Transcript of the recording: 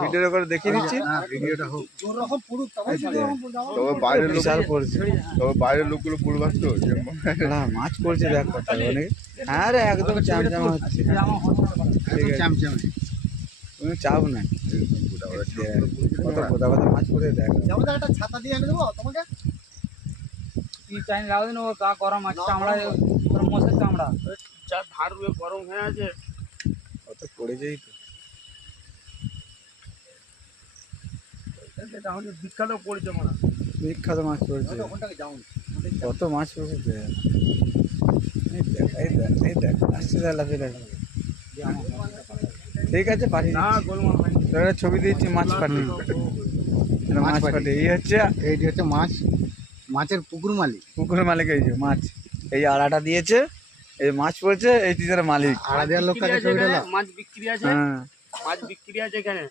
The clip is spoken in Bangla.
ভিডিও করে দেখিয়ে দিচ্ছি। ভিডিওটা হোক। তবে বাইরের লোক বিশাল পড়ছে। তবে বাইরের লোকগুলো বলবার তো যে মাছ পড়ছে দেখ কথা অনেক। হ্যাঁ রে একদম চামচামা হচ্ছে। ঠিক আছে তুমি চাপ না কত কোথা কথা মাছ পড়ে দেখ। একটা ছাতা দিয়ে এনে দেবো তোমাকে। কি চাই লাগাই দেবো তা করা মাছ চামড়া মশের চামড়া যা ধার গরম হয়ে আছে কত পড়ে যাই তো। বিখ্যাত পড়েছে মারা বিখ্যাত মাছ পড়েছে। কত মাছ পড়েছে এই দেখ আসছে ঠিক আছে পাঠিয়ে দিচ্ছি। ছবি দিচ্ছি মাছ পাঠিয়ে মাছ পাঠিয়ে এই হচ্ছে এইটি হচ্ছে মাছ, মাছের পুকুর মালিক। পুকুরের মালিক এই যে মাছ এই আড়াটা দিয়েছে, এই মাছ পড়ছে, এই টিচারের মালিক। আড়া দেওয়ার লোক কাছে ছবি দিলাম। মাছ বিক্রি আছে, হ্যাঁ মাছ বিক্রি আছে এখানে।